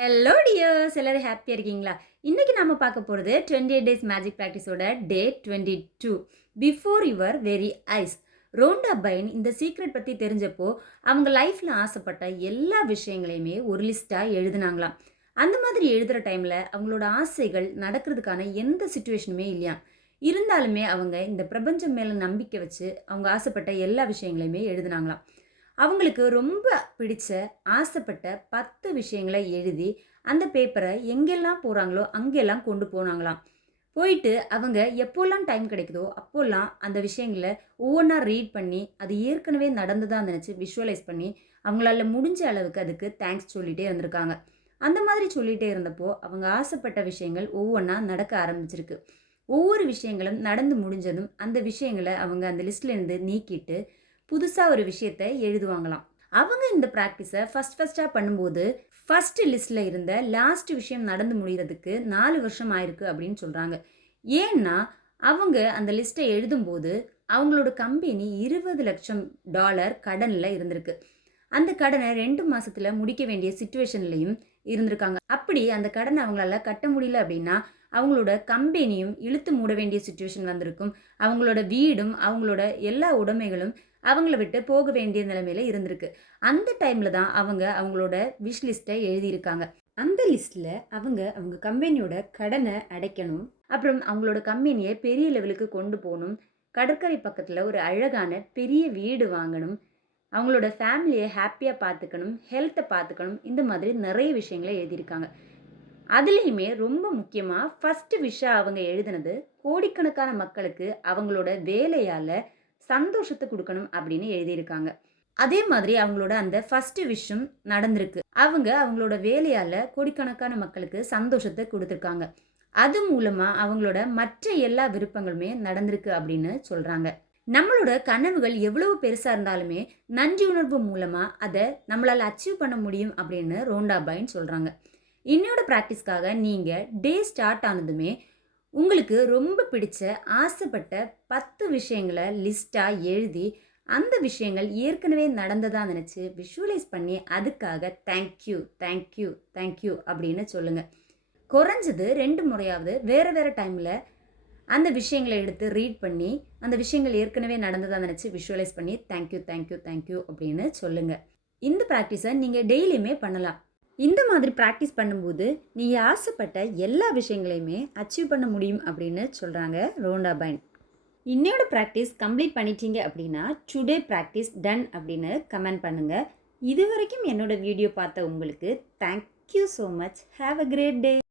Hello tears எல்லாரும் ஹாப்பியாக இருக்கீங்களா? இன்றைக்கி நம்ம பார்க்க போகிறது 28 டேஸ் மேஜிக் ப்ராக்டிஸோட day 22 before your very eyes. Rhonda Byrne இந்த சீக்ரெட் பற்றி தெரிஞ்சப்போ அவங்க லைஃப்பில் ஆசைப்பட்ட எல்லா விஷயங்களையுமே ஒரு லிஸ்ட்டாக எழுதுனாங்களாம். அந்த மாதிரி எழுதுகிற டைமில் அவங்களோட ஆசைகள் நடக்கிறதுக்கான எந்த சுச்சுவேஷனுமே இல்லையா. இருந்தாலுமே அவங்க இந்த பிரபஞ்சம் மேலே நம்பிக்கை வச்சு அவங்க ஆசைப்பட்ட எல்லா விஷயங்களையுமே எழுதுனாங்களாம். அவங்களுக்கு ரொம்ப பிடிச்ச ஆசைப்பட்ட 10 விஷயங்களை எழுதி அந்த பேப்பரை எங்கெல்லாம் போகிறாங்களோ அங்கெல்லாம் கொண்டு போனாங்களாம். போயிட்டு அவங்க எப்போல்லாம் டைம் கிடைக்குதோ அப்போல்லாம் அந்த விஷயங்களை ஒவ்வொன்றா ரீட் பண்ணி அது ஏற்கனவே நடந்ததாக நினச்சி விஷுவலைஸ் பண்ணி அவங்களால முடிஞ்ச அளவுக்கு அதுக்கு தேங்க்ஸ் சொல்லிகிட்டே இருந்திருக்காங்க. அந்த மாதிரி சொல்லிகிட்டே இருந்தப்போ அவங்க ஆசைப்பட்ட விஷயங்கள் ஒவ்வொன்றா நடக்க ஆரம்பிச்சிருக்கு. ஒவ்வொரு விஷயங்களும் நடந்து முடிஞ்சதும் அந்த விஷயங்களை அவங்க அந்த லிஸ்ட்லேருந்து நீக்கிட்டு புதுசாக ஒரு விஷயத்த எழுதுவாங்களாம். அவங்க இந்த ப்ராக்டிஸை ஃபஸ்ட்டாக பண்ணும்போது ஃபஸ்ட்டு லிஸ்ட்டில் இருந்த லாஸ்ட் விஷயம் நடந்து முடிகிறதுக்கு 4 வருஷம் ஆயிருக்கு அப்படின்னு சொல்கிறாங்க. ஏன்னா அவங்க அந்த லிஸ்ட்டை எழுதும்போது அவங்களோட கம்பெனி $20,00,000 கடனில் இருந்திருக்கு. அந்த கடனை 2 மாதத்தில் முடிக்க வேண்டிய சுச்சுவேஷன்லையும் இருந்திருக்காங்க. அப்படி அந்த கடனை அவங்களால கட்ட முடியல அப்படின்னா அவங்களோட கம்பெனியும் இழுத்து மூட வேண்டிய சுச்சுவேஷன் வந்திருக்கும். அவங்களோட வீடும் அவங்களோட எல்லா உடைமைகளும் அவங்கள விட்டு போக வேண்டிய நிலைமையில இருந்திருக்கு. அந்த டைமில் தான் அவங்க அவங்களோட விஷ் லிஸ்ட்டை எழுதியிருக்காங்க. அந்த லிஸ்ட்டில் அவங்க கம்பெனியோட கடனை அடைக்கணும், அப்புறம் அவங்களோட கம்பெனியை பெரிய லெவலுக்கு கொண்டு போகணும், கடற்கரை பக்கத்தில் ஒரு அழகான பெரிய வீடு வாங்கணும், அவங்களோட ஃபேமிலியை ஹாப்பியாக பார்த்துக்கணும், ஹெல்த்தை பார்த்துக்கணும், இந்த மாதிரி நிறைய விஷயங்களை எழுதியிருக்காங்க. அதுலேயுமே ரொம்ப முக்கியமாக ஃபஸ்ட்டு விஷயம் அவங்க எழுதினது கோடிக்கணக்கான மக்களுக்கு அவங்களோட வேலையால் சந்தோஷத்தை கொடுக்கணும் அப்படின்னு எழுதியிருக்காங்க. அதே மாதிரி அவங்களோட அந்த ஃபஸ்ட்டு விஷயம் நடந்திருக்கு. அவங்களோட வேலையால் கோடிக்கணக்கான மக்களுக்கு சந்தோஷத்தை கொடுத்துருக்காங்க. அது மூலமாக அவங்களோட மற்ற எல்லா விருப்பங்களுமே நடந்திருக்கு அப்படின்னு சொல்கிறாங்க. நம்மளோட கனவுகள் எவ்வளவு பெருசாக இருந்தாலுமே நன்றி உணர்வு மூலமாக அதை நம்மளால் அச்சீவ் பண்ண முடியும் அப்படின்னு ரோண்டா பைன் சொல்கிறாங்க. இன்னோட ப்ராக்டிஸ்க்காக நீங்கள் டே ஸ்டார்ட் ஆனதுமே உங்களுக்கு ரொம்ப பிடிச்ச ஆசைப்பட்ட 10 விஷயங்களை லிஸ்ட்டாக எழுதி அந்த விஷயங்கள் ஏற்கனவே நடந்ததாக நினச்சி விஷுவலைஸ் பண்ணி அதுக்காக தேங்க்யூ தேங்க்யூ தேங்க்யூ அப்படின்னு சொல்லுங்கள். குறைஞ்சது 2 முறையாவது வேறு வேறு டைமில் அந்த விஷயங்களை எடுத்து ரீட் பண்ணி அந்த விஷயங்கள் ஏற்கனவே நடந்ததாக நினச்சி விஷுவலைஸ் பண்ணி தேங்க்யூ தேங்க்யூ தேங்க்யூ அப்படின்னு சொல்லுங்கள். இந்த ப்ராக்டிஸை நீங்கள் டெய்லியுமே பண்ணலாம். இந்த மாதிரி ப்ராக்டிஸ் பண்ணும்போது நீங்கள் ஆசைப்பட்ட எல்லா விஷயங்களையுமே அச்சீவ் பண்ண முடியும் அப்படின்னு சொல்கிறாங்க ரோண்டா பைன். இன்னையோட ப்ராக்டிஸ் கம்ப்ளீட் பண்ணிட்டீங்க அப்படின்னா டுடே ப்ராக்டிஸ் டன் அப்படின்னு கமெண்ட் பண்ணுங்கள். இது வரைக்கும் என்னோடய வீடியோ பார்த்த உங்களுக்கு thank you so much. Have a great day.